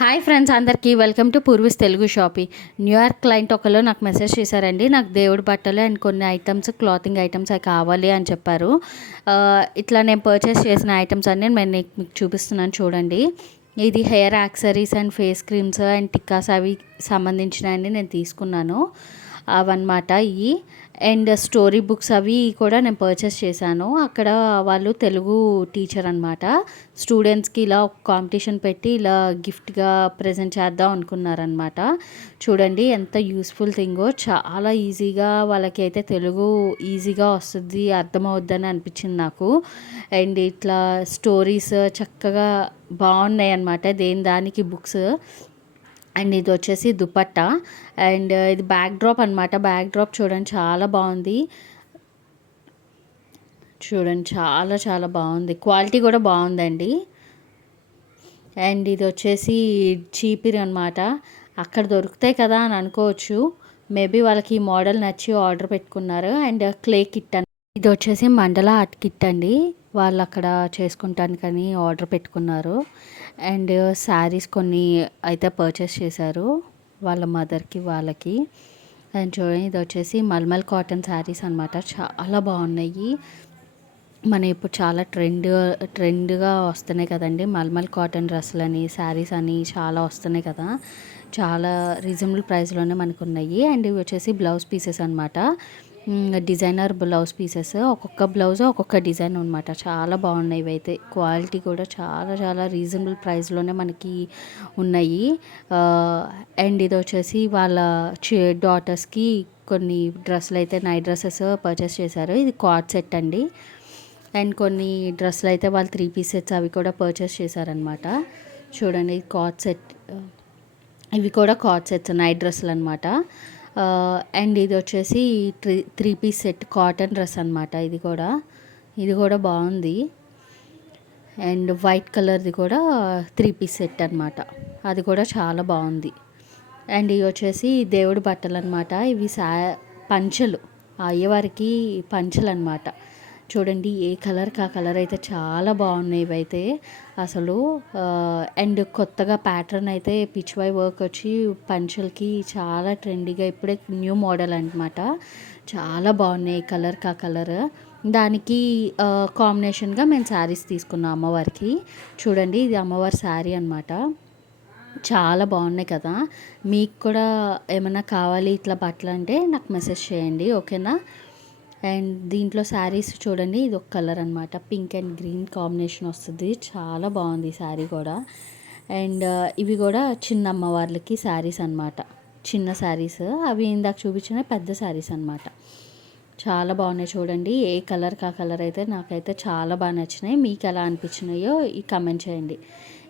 Hi friends, అందరికీ welcome to Purvi's Telugu shoppe. New York client ఒకళ్ళు నాకు మెసేజ్ చేశారండి. నాకు దేవుడి బట్టలు అండ్ కొన్ని ఐటమ్స్, క్లాతింగ్ ఐటమ్స్ అవి కావాలి అని చెప్పారు. ఇట్లా నేను పర్చేస్ చేసిన ఐటమ్స్ అన్నీ నేను మీకు చూపిస్తున్నాను చూడండి. ఇది hair accessories and face creams and tikkas అవి సంబంధించినవి నేను తీసుకున్నాను. అవన్నమాట ఇవి. అండ్ స్టోరీ బుక్స్ అవి కూడా నేను పర్చేస్ చేశాను. అక్కడ వాళ్ళు తెలుగు టీచర్ అనమాట. స్టూడెంట్స్కి ఇలా ఒక కాంపిటీషన్ పెట్టి ఇలా గిఫ్ట్గా ప్రజెంట్ చేద్దాం అనుకున్నారనమాట. చూడండి ఎంత యూస్ఫుల్ థింగో. చాలా ఈజీగా వాళ్ళకి అయితే తెలుగు ఈజీగా వస్తుంది, అర్థమవుద్దని అనిపించింది నాకు. అండ్ ఇట్లా స్టోరీస్ చక్కగా బాగున్నాయి అన్నమాట. దానికి బుక్స్. అండ్ ఇది వచ్చేసి దుపట్టా. అండ్ ఇది బ్యాక్ డ్రాప్ అనమాట. బ్యాక్ డ్రాప్ చూడండి చాలా బాగుంది. చూడండి చాలా చాలా బాగుంది. క్వాలిటీ కూడా బాగుందండి. అండ్ ఇది వచ్చేసి చీపిరి అనమాట. అక్కడ దొరుకుతాయి కదా అని అనుకోవచ్చు. మేబీ వాళ్ళకి ఈ మోడల్ నచ్చి ఆర్డర్ పెట్టుకున్నారు. అండ్ క్లే కిట్ అని ఇది వచ్చేసి మండల ఆర్ట్ కిట్ అండి. వాళ్ళు అక్కడ చేసుకుంటానికని ఆర్డర్ పెట్టుకున్నారు. అండ్ శారీస్ కొన్ని అయితే పర్చేస్ చేశారు వాళ్ళ మదర్కి వాళ్ళకి. అండ్ చూడండి ఇది వచ్చేసి మల్మల్ కాటన్ శారీస్ అనమాట. చాలా బాగున్నాయి. మన ఇప్పుడు చాలా ట్రెండ్గా వస్తున్నాయి కదండి మల్మల్ కాటన్ డ్రెస్సులు అని, శారీస్ అని చాలా వస్తున్నాయి కదా. చాలా రీజనబుల్ ప్రైస్లోనే మనకు ఉన్నాయి. అండ్ ఇవి వచ్చేసి బ్లౌజ్ పీసెస్ అనమాట. Designer blouse pieces. ఒక్కొక్క బ్లౌజ్ ఒక్కొక్క డిజైన్ అనమాట. చాలా బాగున్నాయి ఇవైతే. క్వాలిటీ కూడా చాలా చాలా రీజనబుల్ ప్రైస్లోనే మనకి ఉన్నాయి. అండ్ ఇది వచ్చేసి వాళ్ళ డాటర్స్కి కొన్ని డ్రెస్సులు అయితే నైట్ డ్రెస్సెస్ పర్చేస్ చేశారు. ఇది కార్డ్ సెట్ అండి. అండ్ కొన్ని డ్రెస్సులు అయితే వాళ్ళు 3 పీస్ సెట్స్ అవి కూడా పర్చేస్ చేశారనమాట. చూడండి కార్డ్ సెట్. ఇవి కూడా కార్డ్ సెట్స్ నైట్ డ్రెస్సులు అనమాట. అండ్ ఇది వచ్చేసి 3 పీస్ సెట్ కాటన్ డ్రెస్ అనమాట. ఇది కూడా బాగుంది. అండ్ వైట్ కలర్ది కూడా 3 పీస్ సెట్ అనమాట. అది కూడా చాలా బాగుంది. అండ్ ఇవి వచ్చేసి దేవుడి బట్టలు అనమాట. ఇవి పంచలు, అయ్యవారికి పంచలు అనమాట. చూడండి ఏ కలర్కి ఆ కలర్ అయితే చాలా బాగున్నాయి ఇవైతే అసలు. అండ్ కొత్తగా ప్యాటర్న్ అయితే పిచ్వై వర్క్ వచ్చి పంచలకి చాలా ట్రెండీగా ఇప్పుడే న్యూ మోడల్ అనమాట. చాలా బాగున్నాయి కలర్కి ఆ కలర్. దానికి కాంబినేషన్గా మేము శారీస్ తీసుకున్నాం అమ్మవారికి. చూడండి ఇది అమ్మవారి శారీ అనమాట. చాలా బాగున్నాయి కదా. మీకు కూడా ఏమైనా కావాలి ఇట్లా బట్టలు అంటే నాకు మెసేజ్ చేయండి, ఓకేనా. అండ్ దీంట్లో శారీస్ చూడండి ఇది ఒక కలర్ అనమాట. పింక్ అండ్ గ్రీన్ కాంబినేషన్ వస్తుంది. చాలా బాగుంది శారీ కూడా. అండ్ ఇవి కూడా చిన్న అమ్మవార్లకి శారీస్ అనమాట. చిన్న శారీస్ అవి ఇందాక చూపించిన పెద్ద శారీస్ అనమాట. చాలా బాగున్నాయి చూడండి. ఏ కలర్కి ఆ కలర్ అయితే నాకైతే చాలా బాగా నచ్చినాయి. మీకు ఎలా అనిపించినాయో ఈ కమెంట్ చేయండి.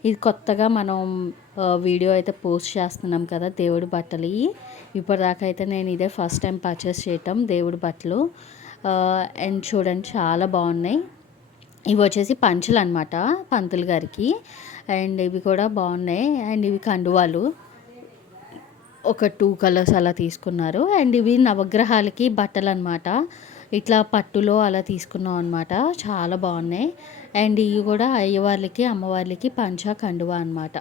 ఇది కొత్తగా మనం వీడియో అయితే పోస్ట్ చేస్తున్నాం కదా దేవుడి బట్టలు. ఇప్పటిదాకా అయితే నేను ఇదే ఫస్ట్ టైం పర్చేస్ చేయటం దేవుడి బట్టలు. అండ్ చూడండి చాలా బాగున్నాయి. ఇవి వచ్చేసి పంచలు అనమాట పంతులు గారికి. అండ్ ఇవి కూడా బాగున్నాయి. అండ్ ఇవి కండువాలు ఒక 2 కలర్స్ అలా తీసుకున్నారు. అండ్ ఇవి నవగ్రహాలకి బట్టలు అనమాట. ఇట్లా పట్టులో అలా తీసుకున్నాం అనమాట. చాలా బాగున్నాయి. అండ్ ఇవి కూడా అయ్యవార్లకి అమ్మవార్లకి పంచ కండువా అనమాట.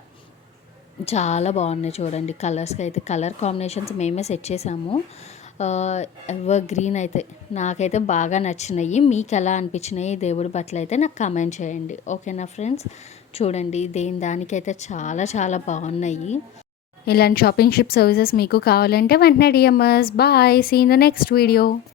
చాలా బాగున్నాయి చూడండి. కలర్స్కి అయితే కలర్ కాంబినేషన్స్ మేమే సెట్ చేసాము. ఎవర్ గ్రీన్ అయితే నాకైతే బాగా నచ్చినాయి. మీకు ఎలా అనిపించినాయి దేవుడి బట్టలు అయితే నాకు కామెంట్ చేయండి, ఓకేనా ఫ్రెండ్స్. చూడండి దానికైతే చాలా చాలా బాగున్నాయి. ఇలాంటి షాపింగ్ షిప్ సర్వీసెస్ మీకు కావాలంటే వెంటనే DMS. Bye, see in the next video.